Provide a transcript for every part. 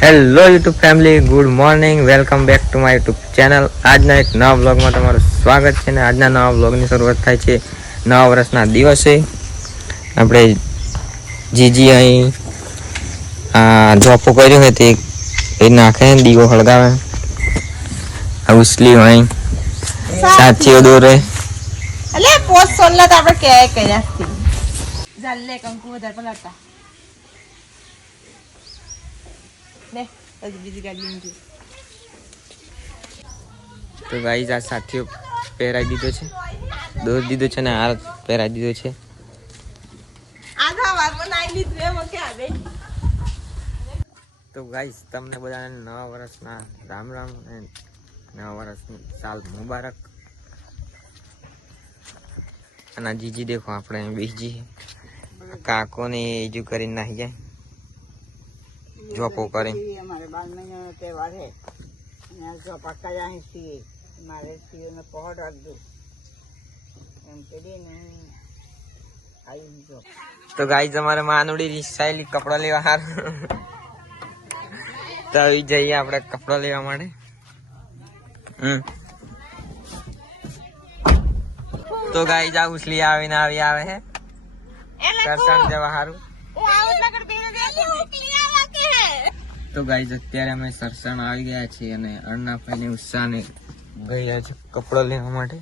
Hello YouTube family, good morning, welcome back to my YouTube channel. આજના એક નવા બ્લોગમાં તમારું સ્વાગત છે. ને આજના નવા બ્લોગની શરૂઆત થાય છે નવા વર્ષના દિવસે. આપણે જીજી અહીં જોપો કર્યો હોય તે એ નાખે, દીવો હળગાવે, ઉસલી અહીં સાચીઓ દોરે. અલે પોસ્ટ સોલ્લા તો આપણે કે કર્યા છે જાલે કંકુ વધારે પલાટા ને હજી બીજી ગાડી લીધી. તો ગાઈઝ આ સાથીઓ પહેરાવી દીધો છે, દોર દીધો છે ને હાર પહેરાવી દીધો છે. આધા વાર બનાવી લીધું એમ કે આવે. તો ગાઈઝ તમને બધાને નવા વર્ષના રામ રામ અને નવા વર્ષની સાલ મુબારક. અને જીજી દેખો આપણે બીજી કાકોને એજુ કરીને નાહી જાય, જોપો કરી. અમારે 12 મહિનાનો તહેવાર છે અને જો પકાયા છીએ મારે સીઓને પહોંચ રાખજો એમ કરીને આવી જો. તો ગાઈઝ અમારે માનુડી રિસાયેલી કપડા લેવા હાર તો આવી જઈએ આપણે કપડા લેવા માટે. તો ગાઈઝ આ ઉસલી આવીને આવે હે દર્શન દેવા હારું. તો ગાઈઝ અત્યારે અમે સરસણ આવી ગયા છીએ અને અર્ણાભાઈને ઉત્સાહને ગયા છે કપડા લેવા માટે.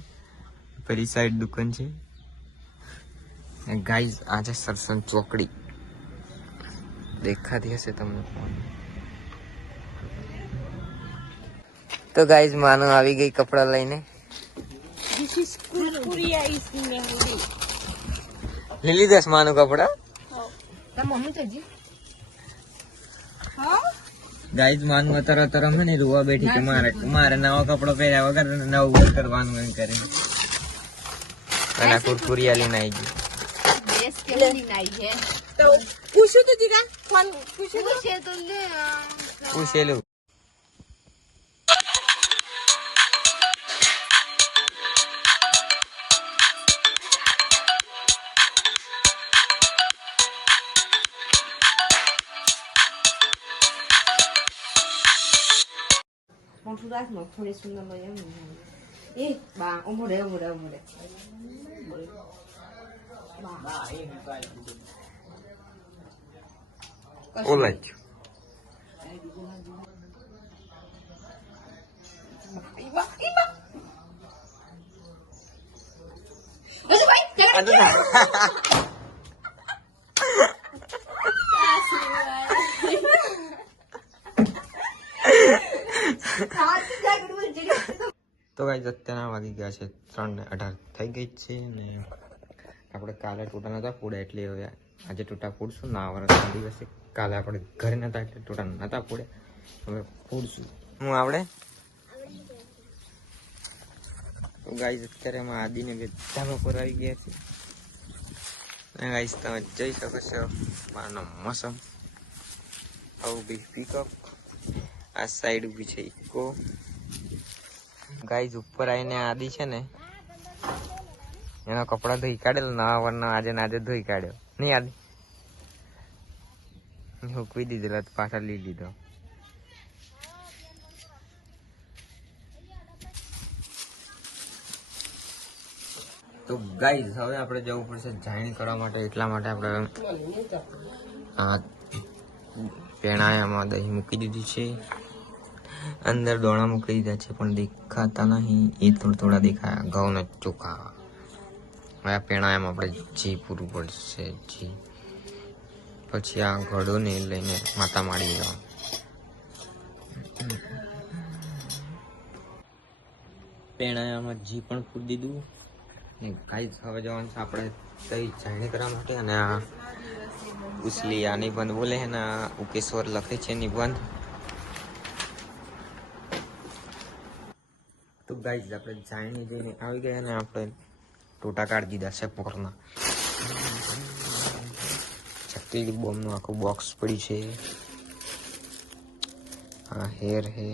પેલી સાઈડ દુકાન છે. ગાઈઝ આજે સરસણ ચોકડી દેખાતી હશે તમને. તો ગાઈઝ માનો આવી ગઈ કપડા લઈને. લીલી દસ માનું કપડા. ગાઈઝ માનું અત્યારે હે ને રોવા બેઠી કે મારે નવા કપડો પહેર્યા વગર નવું કરવાનું એમ કરે. અને કુરકુરિયા લઈને આવી ગઈ. તો પૂછ્યું તો જીગા ફોન પૂછ્યું તો પૂછેલું. થોડી સુંદર એ બા ઉમરે ઓલાઈ તો ગાઈઝ અત્યારના વાગી ગયા છે 3:18 થઈ ગઈ છે ને આપણે કાલે ટોટા નતા ફોડ્યા એટલે હવે આજે ટોટા ફોડશું. ના વર્ષના દિવસે કાલે આપણે ઘરે નતા એટલે ટોટા નતા ફોડ્યા, હવે ફોડશું. હું આપણે તો ગાઈઝ અત્યારે એમાં આદિને બધા પર આવી ગયા છે. અને ગાઈઝ તમે જઈ શકો છો મારનો મોસમ. આવું બી પિકઅપ આ સાઈડ ઊભી છે ઇકો. ગાઈઝ ઉપર આવીને આદિ છે ને એના કપડા ધોઈ કાઢેલો નવા વરના આજે ને આજે ધોઈ કાઢ્યો નહીં આદિ. હુકવી દીધેલા પાછા લઈ લીધો. તો ગાઈઝ હવે આપણે જવું પડશે જાણી કરવા માટે. એટલા માટે આપણે પેણાયામાં દહીં મૂકી દીધી છે, અંદર દોણા મૂકી દીધા છે પણ દેખાતા નહીં. એ થોડા દેખાયા ઘઉંના ચોખા. હવે આ પેણાયામાં આપણે ઘી પૂરું પડશે. ઘી પછી આ ઘડોને લઈને માતા માડી જવા. પેણાયામાં ઘી પણ પૂરી દીધું. ગાઈઝ હવે જવાનું છે આપણે દહીં જાણી કરવા માટે. અને આ ઉસલી આ નિબંધ બોલે છે ને ઉકેશ્વર લખે છે નિબંધ. તો ગાઈઝ આપણે જાણી જઈને આવી ગયા ને આપણે ટોટા કાઢી દીધા છે પોરના. ચકલી બોમ્બનું આખું બોક્સ પડ્યું છે. આ હેર હે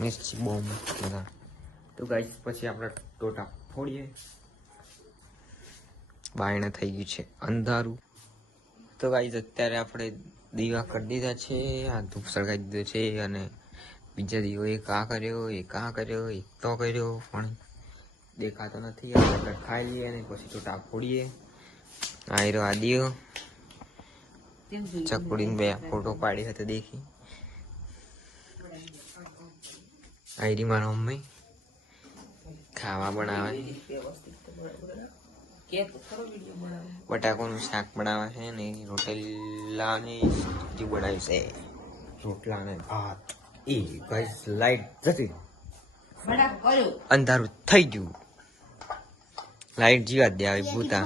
મિર્ચી બોમ્બ બધા. તો ગાઈઝ પછી આપણે ટોટા ફોડીએ. બાયણે થઈ ગયું છે અંધારું. તો ગાઈઝ અત્યારે આપણે દીવા કરી દીધા છે, આ ધૂપ સળગાવી દીધો છે અને બીજા દીવો એક આ કર્યો, એક આ કર્યો, એક તો કર્યો પણ દેખાતો નથી. આપણે ખાઈ લઈએ અને પછી છૂટા ફોડીએ. આ રહ્યો આ દીવો ચકુડીને બે ફોટો પાડી હતો દેખી. આયરી મારા મમ્મી ખાવા બનાવે, બટાકાનું શાક બનાવે છે ને રોટલા ને સબ્જી બનાવી છે, રોટલા ને ભાત. એ ગાઈસ લાઈટ જતી, અંધારું થઈ ગયું. લાઈટ જીવા દે આવી ભૂતા.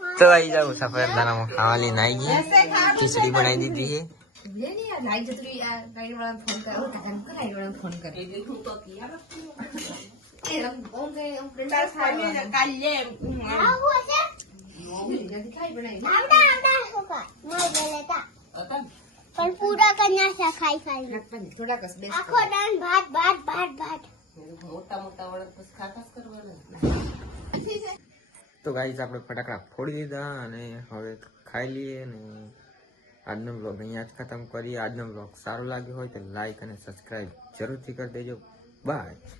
તો આવી જાવ સફેદ દાણામાં ખાવા લઈને આવી ગઈ. ખીચડી બનાવી દીધી છે. પણ પૂરા કન્યા છે ખાઈ ખાઈ આખો દાન ભાત ભાત ભાત ભાત તો ગાઈસ આપણે ફટાકડા ફોડી દીધા અને હવે ખાઈ લઈએ. ને આજનો બ્લોગ અહીંયા જ ખતમ કરીએ. આજનો બ્લોગ સારો લાગ્યો હોય તો લાઈક અને સબસ્ક્રાઈબ જરૂરથી કરી દેજો. બાય.